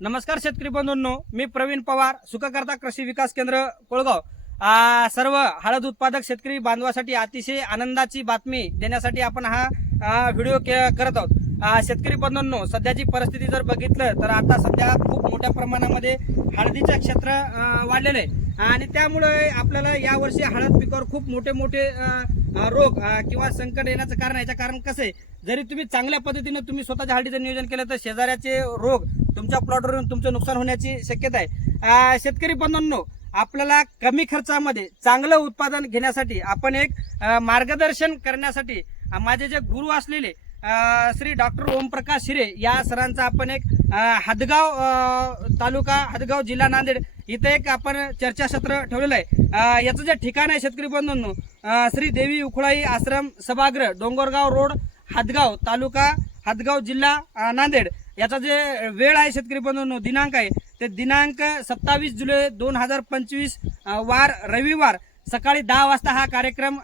नमस्कार शेतकरी बंधूंनो मी प्रवीण पवार सुखकर्ता कृषी विकास केंद्र कोळगाव. सर्व हळद उत्पादक शेतकरी बांधवासाठी अतिशय आनंदाची बातमी देण्यासाठी आपण हा व्हिडिओ के- करत आहोत. शेतकरी बंधूंनो सध्याची परिस्थिती जर बघितलं तर आता सध्या खूप मोठ्या प्रमाणामध्ये हळदीचं क्षेत्र वाढलेलं आहे. आणि त्यामुळे आपल्याला यावर्षी हळद पिकावर खूप मोठे मोठे रोग किंवा संकट येण्याचं कारण याचं कारण कसं आहे? जरी तुम्ही चांगल्या पद्धतीने तुम्ही स्वतःच्या हळदीचं नियोजन केलं तर शेजाऱ्याचे रोग तुमच्या प्लॉटवर येऊन तुमचं नुकसान होण्याची शक्यता आहे. शेतकरी बंधूंनो आपल्याला कमी खर्चामध्ये चांगलं उत्पादन घेण्यासाठी आपण एक मार्गदर्शन करण्यासाठी माझे जे गुरु असलेले श्री डॉक्टर ओमप्रकाश हिरे या सरांचा आपण एक हदगाव तालुका हदगाव जिल्हा नांदेड इथं एक आपण चर्चासत्र ठेवलेलं आहे. याचं जे ठिकाण आहे शेतकरी बंधूंनो श्री देवी उखळाई आश्रम सभागृह डोंगरगाव रोड हदगाव तालुका हदगाव जिल्हा नांदेड. याचा जे वेळ आहे शेतकरी बंधूंनो दिनांक आहे ते दिनांक सत्तावीस जुलै दोन हजार पंचवीस वार रविवार सकाळी दहा वाजता हा कार्यक्रम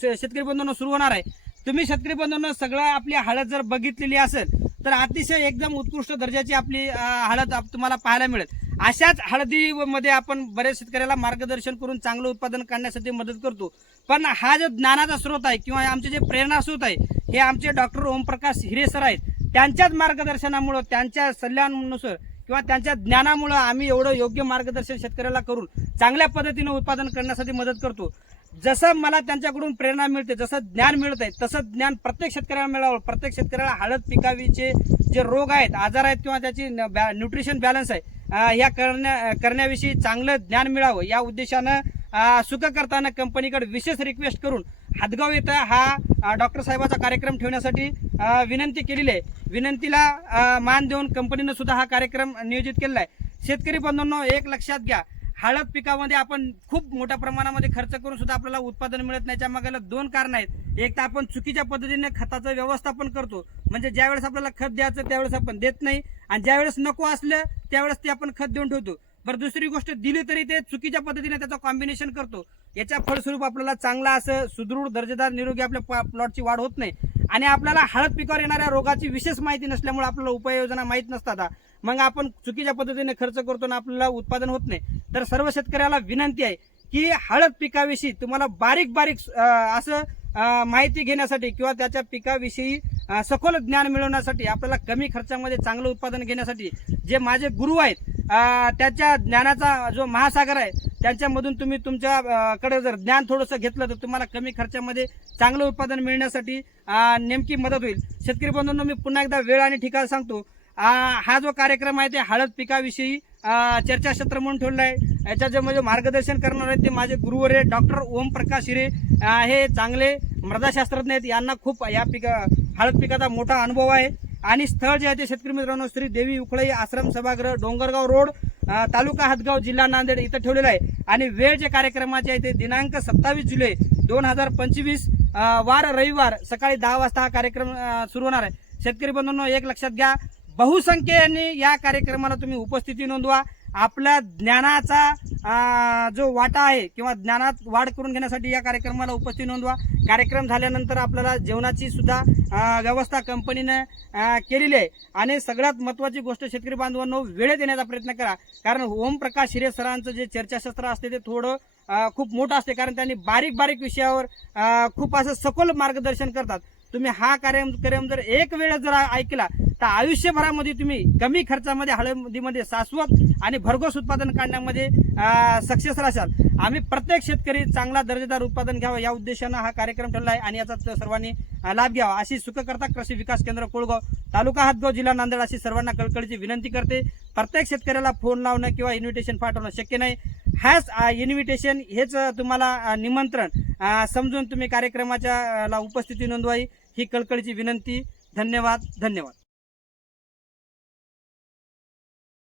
शे- शेतकरी बंधूंनो सुरू होणार आहे. तुम्ही शेतकरी बंधूंनो सगळं आपली हळद जर बघितलेली असेल तर अतिशय एकदम उत्कृष्ट दर्जाची आपली हळद आप- तुम्हाला पाहायला मिळेल. अशाच हळदीमध्ये आपण बऱ्याच शेतकऱ्याला मार्गदर्शन करून चांगलं उत्पादन काढण्यासाठी मदत करतो. पण हा जो ज्ञानाचा स्रोत आहे किंवा आमचे जे प्रेरणा स्रोत आहे हे आमचे डॉक्टर ओमप्रकाश हिरे सर आहेत. त्यांच्याच मार्गदर्शनामुळं त्यांच्या सल्ल्यानुसार किंवा त्यांच्या ज्ञानामुळं आम्ही एवढं योग्य मार्गदर्शन शेतकऱ्याला करून चांगल्या पद्धतीनं उत्पादन करण्यासाठी मदत करतो. जसं मला त्यांच्याकडून प्रेरणा मिळते जसं ज्ञान मिळत आहे तसं ज्ञान प्रत्येक शेतकऱ्याला मिळावं. प्रत्येक शेतकऱ्याला हळद पिकावीचे जे रोग आहेत आजार आहेत किंवा त्याची न्यूट्रिशन बॅलन्स आहे या करण्या करण्याविषयी चांगलं ज्ञान मिळावं. या उद्देशानं सुख करताना कंपनीकडे विशेष रिक्वेस्ट करून हातगाव इथं हा डॉक्टर साहेबाचा कार्यक्रम ठेवण्यासाठी विनंती केलेली आहे. विनंतीला मान देऊन कंपनीनं सुद्धा हा कार्यक्रम नियोजित केलेला आहे. शेतकरी बंधूंनो एक लक्षात घ्या. हळद पिकामध्ये आपण खूप मोठ्या प्रमाणामध्ये खर्च करून सुद्धा आपल्याला उत्पादन मिळत नाही. त्यामागे दोन कारण आहेत. एक तर आपण चुकीच्या पद्धतीने खताचं व्यवस्थापन करतो. म्हणजे ज्यावेळेस आपल्याला खत द्यायचं त्यावेळेस आपण देत नाही. आणि ज्यावेळेस नको असलं त्यावेळेस ते आपण खत देऊन ठेवतो. बरं दुसरी गोष्ट दिली तरी ते चुकीच्या पद्धतीने त्याचं कॉम्बिनेशन करतो. याच्या फळस्वरूप आपल्याला चांगला असं सुदृढ दर्जेदार निरोगी आपल्या प्लॉटची वाढ होत नाही. आणि आपल्याला हळद पिकावर येणाऱ्या रोगाची विशेष माहिती नसल्यामुळे आपल्याला उपाययोजना माहीत नसतात. मग आपण चुकीच्या पद्धतीने खर्च करतो आणि आपल्याला उत्पादन होत नाही. तर सर्व शेतकऱ्याला विनंती आहे की हळद पिकाविषयी तुम्हाला बारीक बारीक असं माहिती घेण्यासाठी किंवा त्याच्या पिकाविषयी सखोल ज्ञान मिळवण्यासाठी आपल्याला कमी खर्चामध्ये चांगलं उत्पादन घेण्यासाठी जे माझे गुरु आहेत त्याच्या ज्ञानाचा जो महासागर आहे त्यांच्यामधून तुम्ही तुमच्याकडे जर ज्ञान थोडंसं घेतलं तर तुम्हाला कमी खर्चामध्ये चांगलं उत्पादन मिळण्यासाठी नेमकी मदत होईल. शेतकरी बंधूंना मी पुन्हा एकदा वेळ आणि ठिकाण सांगतो. हा जो कार्यक्रम आहे ते हळद पिकाविषयी चर्चासत्र म्हणून ठेवलं आहे. याच्या जे म्हणजे मार्गदर्शन करणार आहेत ते माझे गुरुवरे डॉक्टर ओम प्रकाश हिरे. हे चांगले मृदाशास्त्रज्ञ आहेत. यांना खूप या पिका हळद पिकाचा मोठा अनुभव आहे. आणि स्थळ जे आहे ते शेतकरी मित्रांनो श्री देवी उखळई आश्रम सभागृह डोंगरगाव रोड तालुका हातगाव जिल्हा नांदेड इथं ठेवलेलं आहे. आणि वेळ जे कार्यक्रमाचे आहे ते दिनांक सत्तावीस जुलै दोन हजार पंचवीस वार रविवार सकाळी दहा वाजता हा कार्यक्रम सुरू होणार आहे. शेतकरी बंधूंनो एक लक्षात घ्या. बहुसंख्येने या कार्यक्रमाला तुम्ही उपस्थिती नोंदवा. आपल्या ज्ञानाचा जो वाटा आहे किंवा ज्ञानात वाढ करून घेण्यासाठी या कार्यक्रमाला उपस्थिती नोंदवा. कार्यक्रम झाल्यानंतर आपल्याला जेवणाची सुद्धा व्यवस्था कंपनीनं केलेली आहे. आणि सगळ्यात महत्त्वाची गोष्ट शेतकरी बांधवांनो वेळ देण्याचा प्रयत्न करा. कारण ओमप्रकाश हिरे सरांचं जे चर्चासत्र असते ते थोडं खूप मोठं असते. कारण त्यांनी बारीक बारीक विषयावर खूप असं सखोल मार्गदर्शन करतात. तुम्ही हा कार्यक्रम जर एक वेळ जर ऐकला तर आयुष्यभरामध्ये तुम्ही कमी खर्चामध्ये हळदीमध्ये शाश्वत आणि भरघोस उत्पादन काढण्यामध्ये सक्सेस राहाल आम्ही प्रत्येक शेतकरी चांगला दर्जेदार उत्पादन घ्यावं या उद्देशानं हा कार्यक्रम ठरला आहे आणि याचा सर्वांनी लाभ घ्यावा. अशी सुखकर्ता कृषी विकास केंद्र कोळगाव तालुका हातगाव जिल्हा नांदेड अशी सर्वांना कळकळीची विनंती करते. प्रत्येक शेतकऱ्याला फोन लावणं किंवा इन्व्हिटेशन पाठवणं शक्य नाही. हॅच इन्व्हिटेशन हेच तुम्हाला निमंत्रण समजून तुम्ही कार्यक्रमाच्या ला उपस्थिती नोंदवाई ही कळकळीची विनंती. धन्यवाद. धन्यवाद.